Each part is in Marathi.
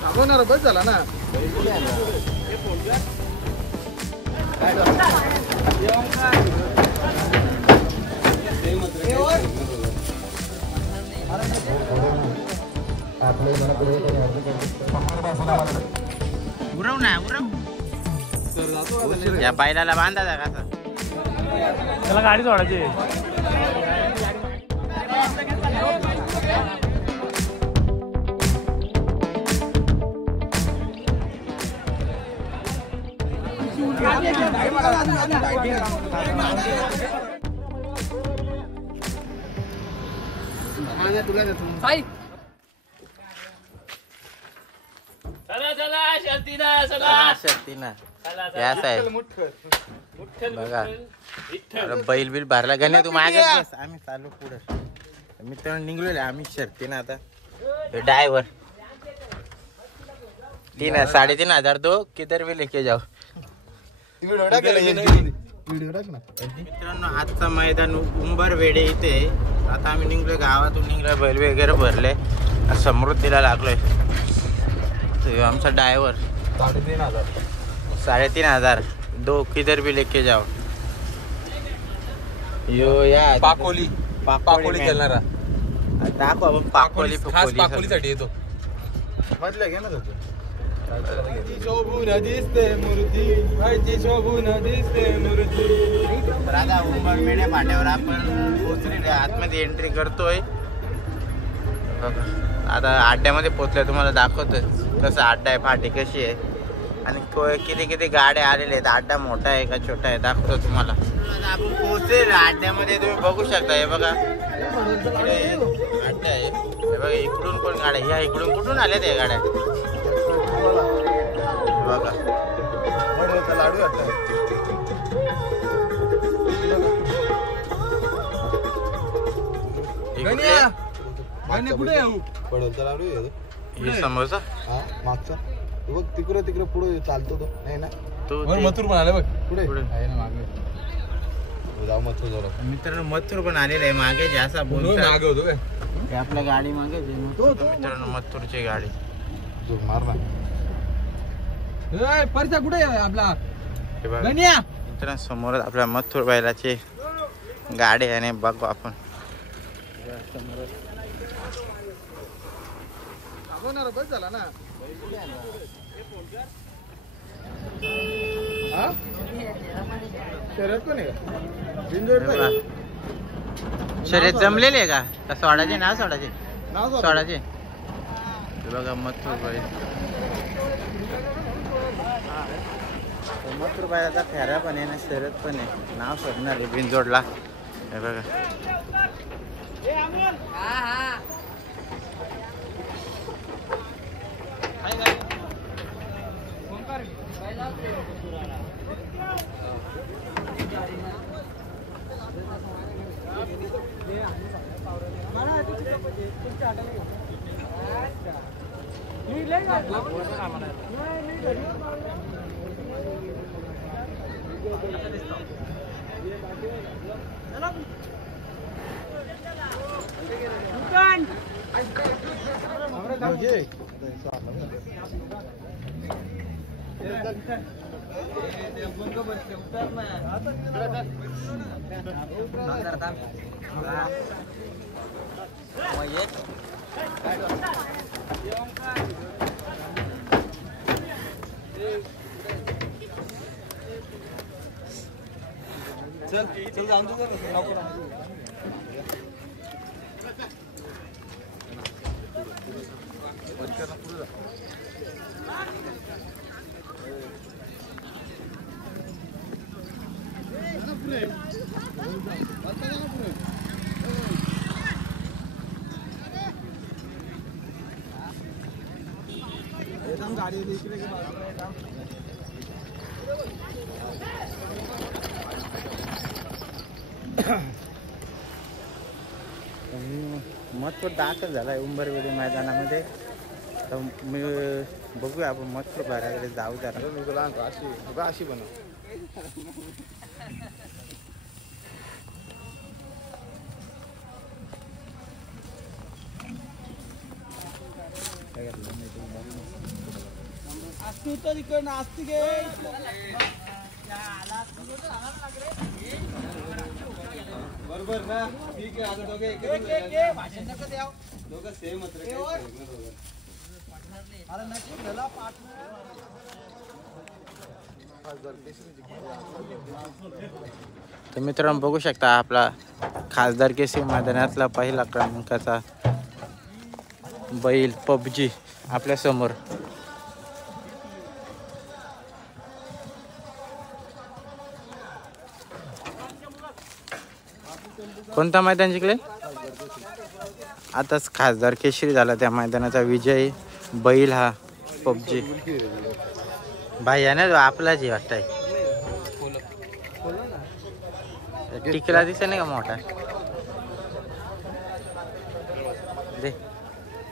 दाखवणार बस झाला ना. उरव ना उरव. या बैलाला बांधा जा कसा. त्याला गाडी सोडायची. बघा बैल बिल भरला गण्या तू मागे आम्ही चालू पुढे मित्रांनो निघलो आम्ही शर्तीनं आता ड्रायव्हर 3,500 दो किधर भी लेके जाओ. मित्रांनो आजचा मैदान उंबरवेडे इथे. आता आम्ही निघलोय गावातून निघलोय बैल वगैरे भरले समृद्धीला लागलोय. आमचा ड्रायव्हर 3,500 दो किधर भी लेके जाओ. यो या पाकोली खेळणारा दाखव आपण पाकोली पाकोलीसाठी येतो. मधलं घे ना तुझं. राधा उंबरवेडे फाट्यावर आपण पोचलेले आतमध्ये एंट्री करतोय. आता अड्ड्यामध्ये पोचलोय तुम्हाला दाखवतोय कसं अड्डा आहे फाटी कशी आहे आणि किती किती गाड्या आलेल्या आहेत. अड्डा मोठा आहे का छोटा आहे दाखवतो तुम्हाला. आपण पोहोचलेलो अड्ड्यामध्ये तुम्ही बघू शकता. हे बघा अड्डा आहे. हे बघा इकडून पण गाड्या ह्या इकडून कुठून आल्या त्या गाड्या बघा. लाडू हे समोसा मागचा बघ तिकडे पुढे चालतो तो नाही ना. तो मथुर पण आला बघ पुढे आहे ना मागे. जाऊ मथुर जरा. मित्रांनो मथुर पण आलेला आहे मागे असा बोलतो मागे होतो काय आपल्या गाडी मागे मित्रांनो मथुरची गाडी मार ना. परिचा कुठे आपला मित्रांनो समोर आपल्या मथुर बैलाची गाडी आहे आणि बघू आपण बस झाला ना. शर्यत जमलेली आहे का सोडाचे नाव सोडाचे सोडाचे बघा मथुर बैल. मथुर बैलाचा फेरा पण आहे ना शर्यत पण आहे. नाव सोडणार आहे बिनजोडला. हे बघा चल चल जाऊन दे गाडी मथुर दाखल झालाय उंबरवेडी मैदानामध्ये. तर मी बघूया आपण मथुर बाहेरकडे जाऊ जरा. अशी बनव. काय बरोबर ना ठीक आहे आता दोघे दोघं सेम तर मित्रांनो बघू शकता आपला खासदार केसरी मैदानातला पहिला क्रमांकाचा बैल पबजी आपल्या समोर. कोणता मैदान जिंकले? आताच खासदार केसरी झाला त्या मैदानाचा विजय बैल हा पबजी. भाई आहे ना तो आपलाच आहे वाटतंय. टिकला दिसत नाही का मोठा दे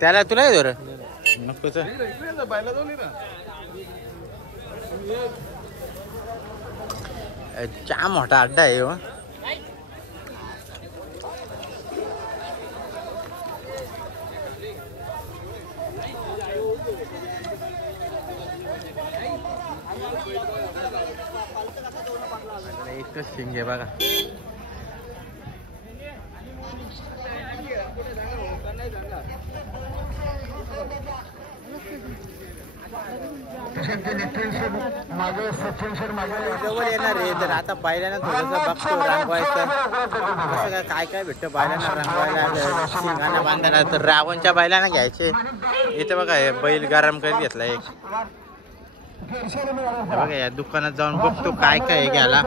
त्याला तुला आहे दोर नको चा मोठा अड्डा आहे हो. एकच शिंग आहे बघा. जवळ येणार आहे तर आता बैलांना थोडंसं बघतो रंगवायचं कसं काय काय भेटतं बैलांना रंगवायला शिंगांना बांधायला. तर रावणच्या बैलांना घ्यायचे. इथं बघा हे बैल गरम करीत घेतला एक. बघा या दुकानात जाऊन बघतो काय काय आहे घ्यायला.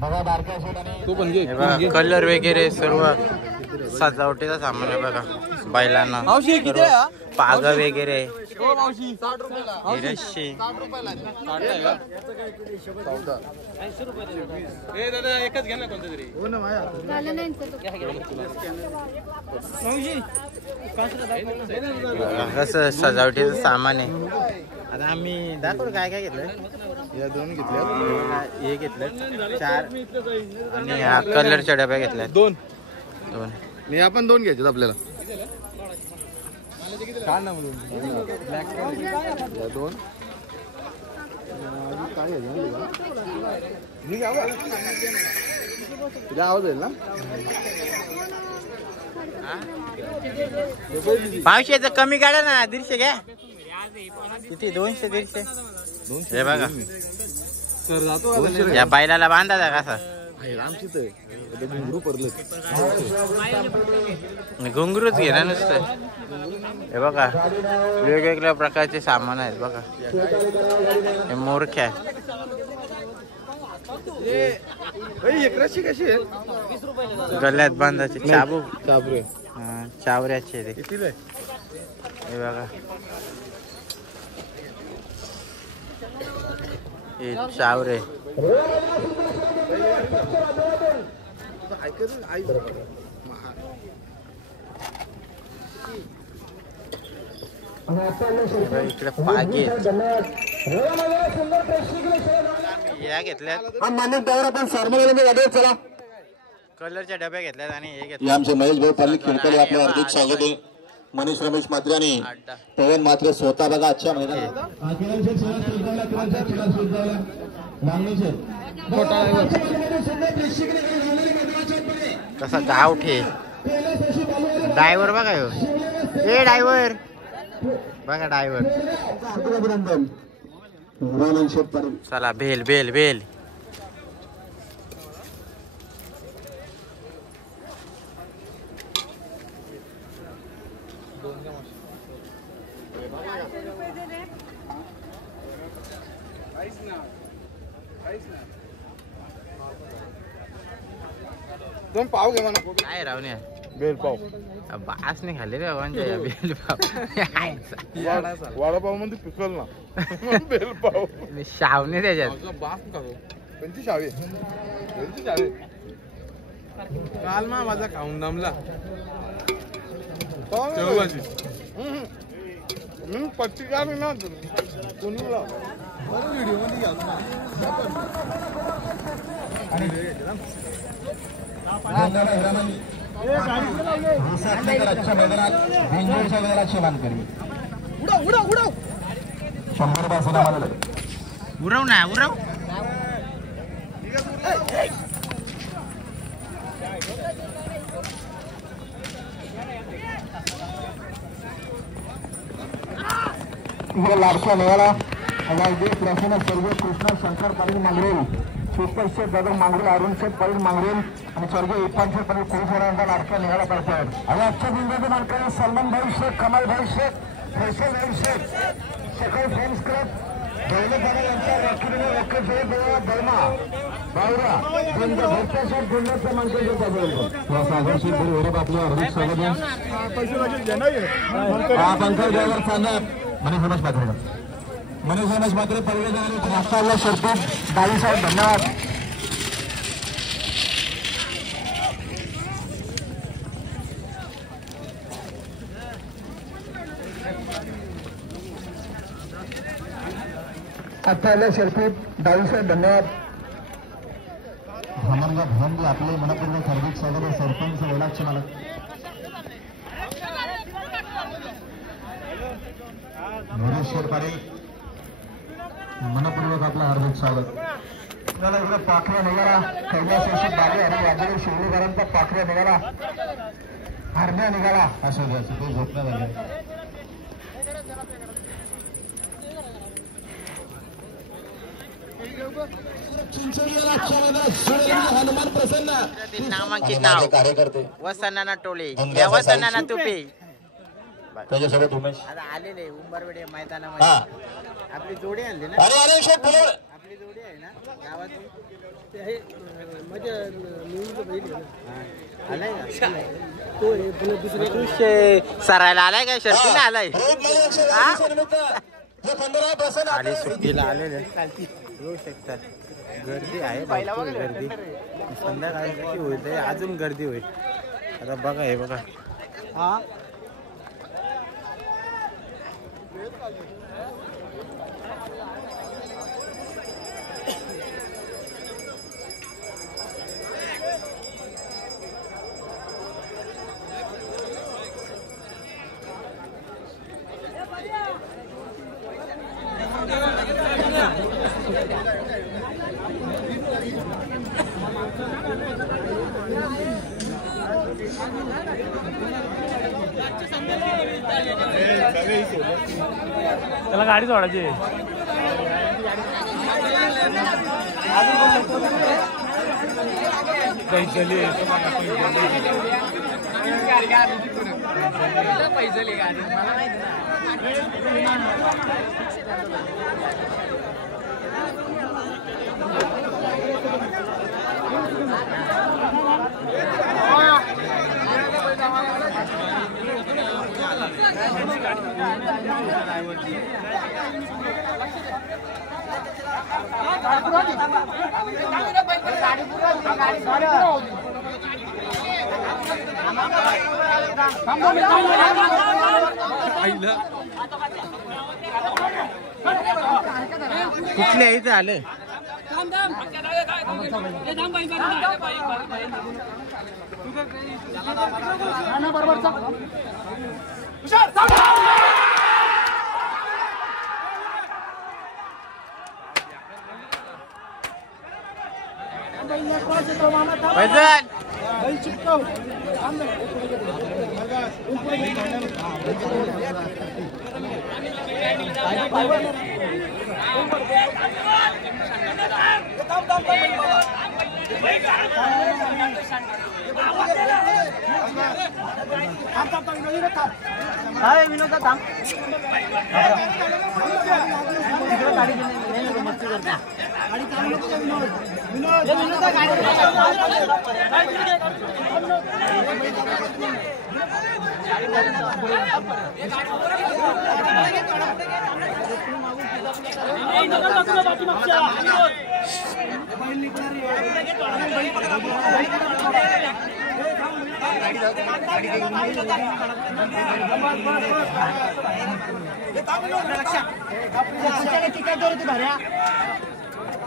बघा कलर वगैरे सर्व सजावटीचा सामान आहे बघा बैलांना. पाग वगैरे एकच घ्या ना कोणतं तरी. कसं सजावटीचं सामान आहे. आता आम्ही दाखवलं काय काय घेतलं. या दोन घेतल्या हे घेतलं 4 आणि ह्या कलरच्या डब्या घेतल्या 2. मी आपण 2 घ्यायचे आपल्याला. काय ना म्हणून 2 काय तुझा आवाज येईल ना. पाचशेचं कमी काढा ना 150 घ्या. किती 200 150 हे बघा. या बैलाला बांधा कसा घुंगरूच घे ना नुसतं. हे बघा वेगवेगळ्या प्रकारचे सामान आहेत बघा. हे मोरख्या कशी आहे गल्ल्यात बांधायचे चावऱ्याचे ते. हे बघा हे चावरे. इकडे पागे या घेतल्यात. कलरच्या डब्या घेतल्यात आणि हे घेतलं. आमचे महेश भाऊ पालिक खिडकले आपलं हार्दिक स्वागत आहे. मनीष रमेश मात्रे आणि पवन मात्रे स्वतः बघा आजच्या मैदानात. कसा गावठे ड्रायव्हर बघा ह्यो. ए ड्रायव्हर बघा ड्रायव्हर. चला भेल भेल भेल. दोन पाव घे म्हणा. काय रावण्या बेल पाव बास नाही खाल्ले रे म्हणजे बेल पाव. वडापाव मध्ये पिकल ना बेल पाव शावणे त्याच्यात बास खातो. कोणती शावे कोणती शावे काल मा माझा खाऊन दमला. पट्टी काढ ना कोणी व्हिडिओ मध्ये घ्याल ना. 100 रुपये आम्हाला उरव ना उरव. लाडक्या मेळाला प्रसन्न स्वर्गीय कृष्ण शंकर पाटील मांगरेल, सुपर शेठ दादा मांगरेल, अरुण शेठ पाटील मांगरेल आणि स्वर्गीय इरफान शेठ पाटील कोळीसरांचा लाडक्या मेळाला करतात. आणि आजच्या दिवसाचे मालकाने सलमान भाई शेख, कमाल भाई शेख, फैसल भाई शेख, सकाळी फ्रेंड्स क्लब दौलतदादा यांच्या राखीने रक्कम दर्मा बावरा घरच्या शेठ गुंडाचा मालकाने सागर शेठ वगैरे आपलं हार्दिक स्वागत आहे. पंकज ड्रायव्हर सांगणार मनीष रमेश मात्रे परिवेदन नाश्ता शर्तीत 22 साहेब धन्यवाद. आता शर्तीत 22 साहेब धन्यवाद. भवनगा भवन आपले मनपूर्वक हार्दिक स्वागत आहे. सरपंच वैलाक्ष मालक महेश्वर पाटील मनपूर्वक आपलं हार्दिक स्वागत. त्याला इकडे पाखऱ्या निघाला कैलास बागे आणि राजेश शिवलेकरांचा पाखऱ्या निघाला, हरण्या निघाला. असं घ्यायचं ते झोपण्यात आलं. हनुमान प्रसन्न नामांकित नाव कार्यकर्ते वसनाना टोले, वसनाना तुपे त्याच्यासोबत उमेश आलेले उंबरवेडे मैदानामध्ये. आपली जोडी आणली ना, आपली जोडी आहे ना गावातली. आलाय का सरायला आलाय का शर्तीला आलाय आणि सुट्टीला आलेले येऊ शकतात. गर्दी आहे, गर्दी संध्याकाळी कशी होईल, अजून गर्दी होईल. आता बघा हे बघा त्याला गाडी सोडायची. कुठल्या इथं आले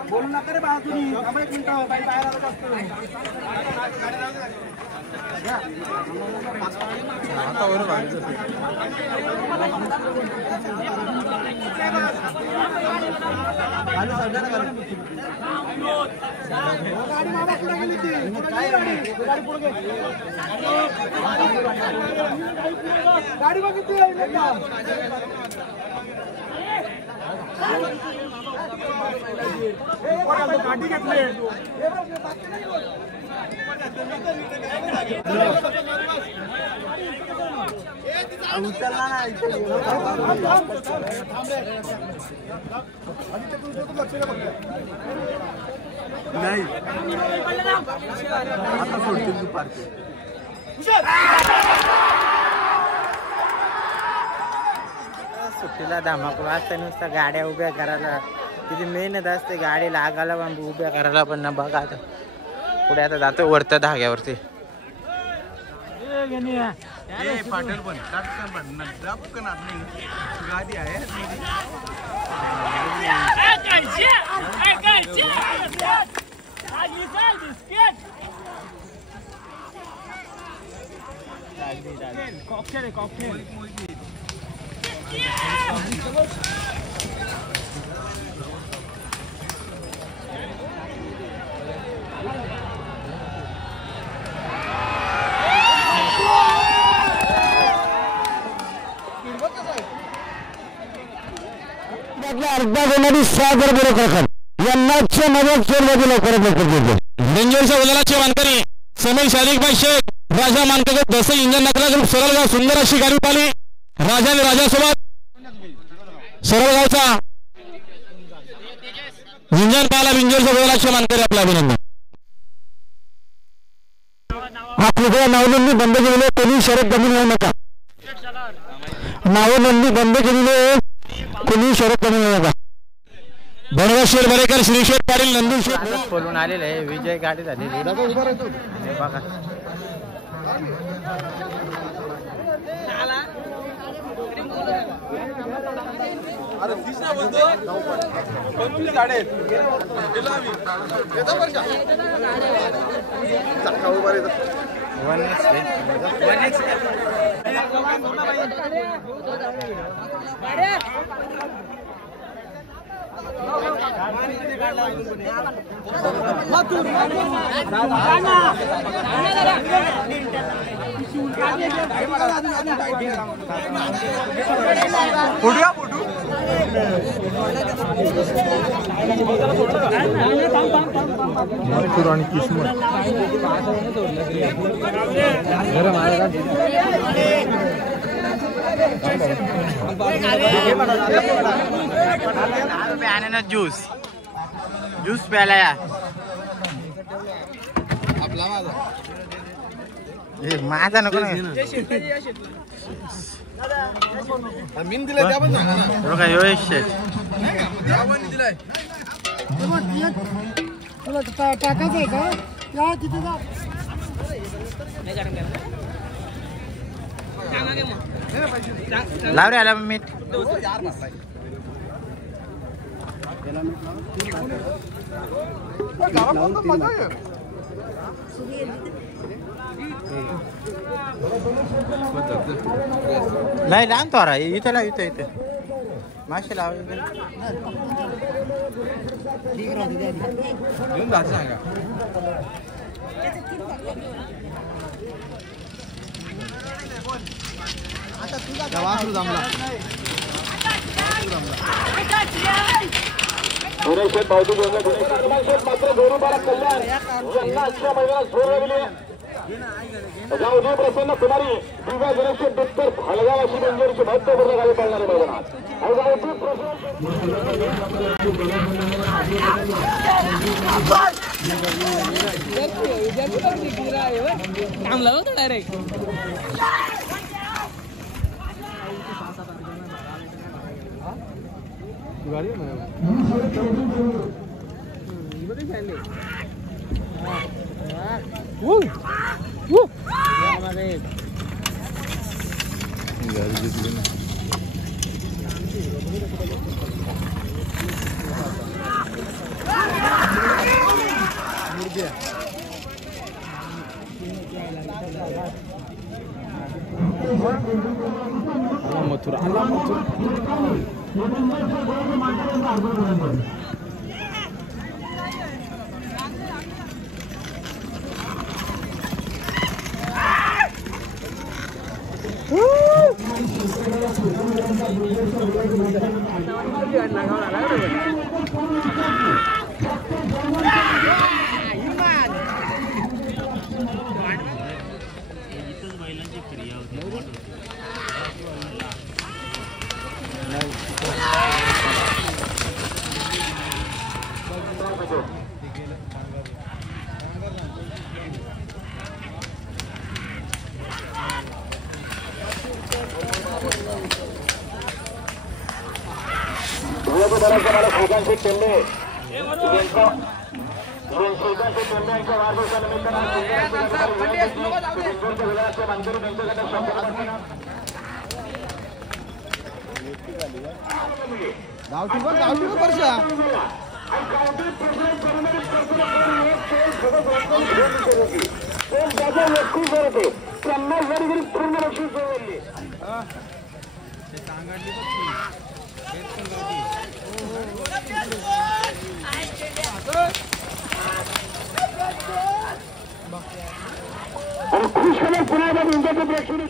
बोलू नका रे बा तुम्ही. एक मिनिट आता मामा पुढे गेली ती गाडी पुढे गाडी बघितली गाडी घेतली नाही आता सोडतील तू पार्टी सुट्टीला धमाकूळ असते नुसतं गाड्या उभ्या करायला किती मेहनत असते गाडी लागायला पण उभ्या करायला पण ना बघा आता पुढे आता जातो वरत्या धाग्यावरती पाटील पण गाडी आहे अर्धा गुन्हा 6,000 बरोबर यांनाच्या नव्या खेळमध्ये लवकर डेंजरच्या उलालाचे मानकरी समीर शालिकभाई शेख राजा मानकर दस इंजन नकला ग्रुप सरळगाव सुंदर अशी गाडी पाली राजा आणि राजासोबत सरळगावचा इंजन पाला बिंजरच्या उलालाचे मानकरी आपलं अभिनंदन आपल्या नावनोंदणी बंद केलेले कोणी शरद कमी होऊ नका नावनोंदणी बंद केलेले कोणी शरद कमी होऊ नका बनवाशीर बरेकर श्रीशेठ पाटील नंदूर बोलून आलेले आहे विजय गाडी झालेली बघा अरे दिसना बोलतो कोणती गाडी आहेत चक्का उभा रे मथुर आणि किस्मत ज्यूस ज्यूस प्याला या माझा नको मीन दिलाय त्या पण सांगा ना बघा योगेश शेठ दिलाय तुला टाकायचं आहे का या तिथे जा लाव रे आला मीठ नाही लांब तो इथे लाव इथे इथे मासे लाव घेऊन जायचं सांगा वासरू जमला गुणेशेठ भाऊजी गुणेशेठ मात्र गोरुबारा कल्याण यांना आजच्या मैदानात जोर लागली उदय प्रसन्न कुमारी दिव्या गणेशेठ दत्तर हलगाव अशी बंजरची महत्वपूर्ण गाडी पाळणारे मैदानात मथुरा गावठी बघ परशा आणि खुश होणे पुन्हा एकदा इंडियाचे प्रेक्षणीय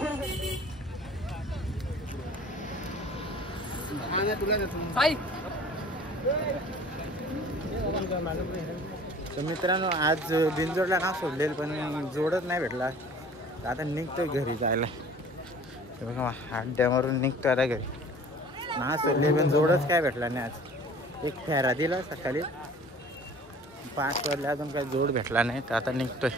तर मित्रांनो आज बिनजोडला ना सोडलेलं पण जोडच नाही भेटला. आता निघतोय घरी जायला. हे बघा अड्ड्यावरून निघतो आता घरी. ना सोडले पण जोडच काय भेटला नाही आज. एक फेरा दिला सकाळी 5 वाजले अजून काही जोड भेटला नाही तर आता निघतोय.